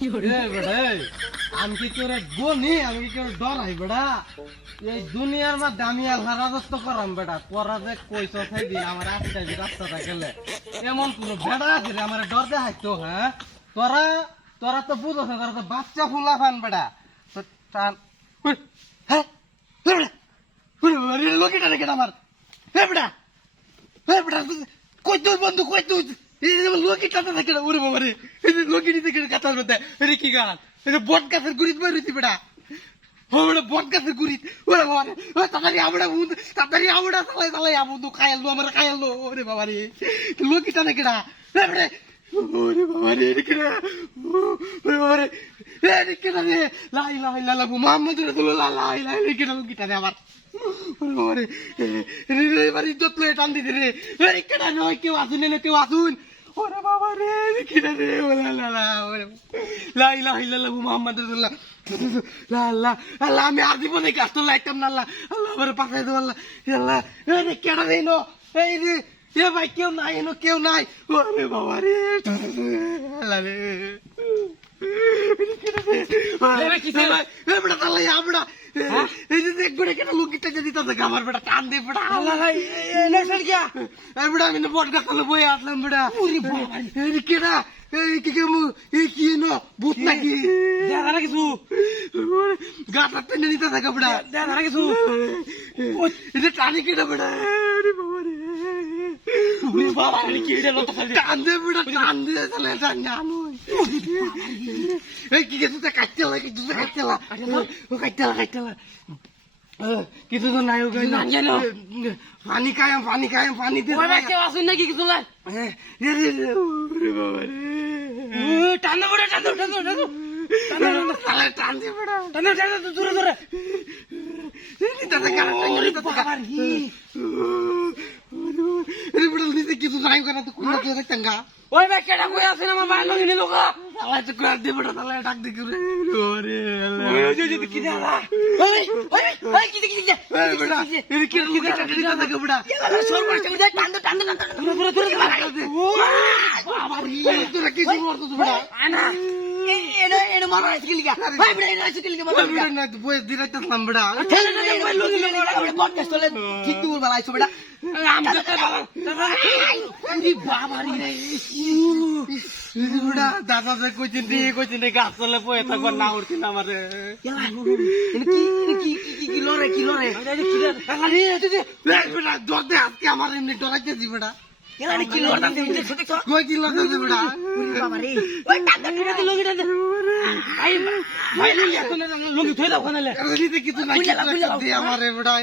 আমি কি তোরে গনি, আমি কি তোর ডরাই বেড়া? এই দুনিয়ার মধ্যে আমি আল্লাহ রাজত্ব করাম বেড়া। তোরা যে কইছ থাকবি আমার রাস্তায় রাস্তাটা গেলে এমন কোন বেড়া আছে রে আমার ডর দেখাইতো? হ্যাঁ, তোরা তোরা তো বুঝছ না, তোরা তো বাচ্চা ফুলা ফান বেড়া। তো টান হ্যাঁ লোকিটা রেখে আমার হ্যাঁ বেড়া, হ্যাঁ বেড়া কই তোর বন্ধু, কই তুই লোকিটাতে থাকে না? ওরে বাবা রে, লোকিটি থেকে কাতার মধ্যে রে কি গান, বট গাছের গুড়িত বেরোছি বেড়া। ওরা বট গাছের গুড়িত, ওরে বাবা রে, তাড়াতাড়ি আমরা তাড়াতাড়ি আমরা চালাই চালাই বন্ধু খাইলো আমার খাইলো। ওরে বাবা রে, লোকিটা নাকি না বেড়ে? ওরে বাবা রে, কেনা ওরে বাবা রে, কেনা রে লাই লাই লালা মোহাম্মদ রাসূলুল্লাহ লাই লাই কেনা লোকিটা রে আমার। ওরে বাবা রে, এবার ইজ্জত লয়ে টান দিতে রে। কেনা নয়, কেউ আসুন না, কেউ আসুন। ওরে বাবা রে, কেনা রে লাই লাই লালা মোহাম্মদ রাসূলুল্লাহ আল্লাহ আল্লাহ। আমি আর জীবনে গাছ তো লাইতাম না। আল্লাহ আল্লাহ আমার পাঠাই দেবো আল্লাহ আল্লাহ। কেনা রে নো এই রে, এ ভাই কেউ নাই এনো, কেউ নাই। ওরে বাবা রে আল্লাহ রে, আমার বেটা টান দিয়ে বেটা বেটা আমি বট গাছ বই আসলাম বেটা। কেনা কি ভূত নাকি কিছু গাছ টেনে নিতে থাকে বেটা, দেখা কিছু এটা টানি কেনা বেটা। কান্দে বেটা, কান্দে কি কিছু কাটতেলা, কিছু কাটতেলা কাটতেলা কাটতেলা কিছু তো নাই। পানি খায়াম পানি খায়াম পানি দিয়ে কেউ আসুন নাকি কিছু নাই। টানো বেড়া, টানো টানো টানো টান দিয়ে বেড়া, টানো টানো দূরে দূরে কিছু নাই করা তো কোনো কেউ দেখতেন গা। ওই ভাই কেটা কই আছে না আমার বাইরে লগিনি লোক আল্লাহ তো কই দিয়ে বেটা তাহলে ডাক দি করে ওরে আল্লাহ ওই কি দাদা ওই ওই ওই কি ওই বেটা এই কি টাটা দিতা থাকে বেটা সর করে চলে যায়। টান টান টান দূরে দূরে ও বাবা রে, তোরা কি করছ বেটা? আনা এনে এনে মারা আইছিল কি ভাই বেটা এনে আইছিল কি মারা বেটা না বই দিরাইতে নাম বেটা ঠেলে ঠেলে বই লগিনি আমরা পডকাস্ট চলে ঠিক তুই বলাইছো বেটা। আমি তো বাবা রে দাদা যে কইছেন কইছেন গাছ চলে বয়ে থাকবার না উঠছি না আমার কি লড়ে কি লড়ে বেটা আজকে আমার এমনি ডরাইতেছি বেটা। কি লড়াতে কই কি লড়াতে বেটা? বাবা রে ওই টাটা টাটা লগিটা আই ভাই লগি থই দাও খানালে দিতে কিছু নাই দে আমারে বেটা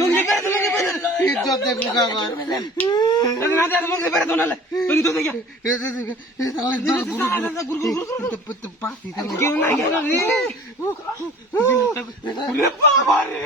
লগি করে লগি করে ইজ্জত দে বুকা আমার না দে আমাকে বেরে দোনালে লগি তো দেখে এ তাহলে গুরু গুরু গুরু পাতি তাহলে কেউ নাই রে বাবা রে।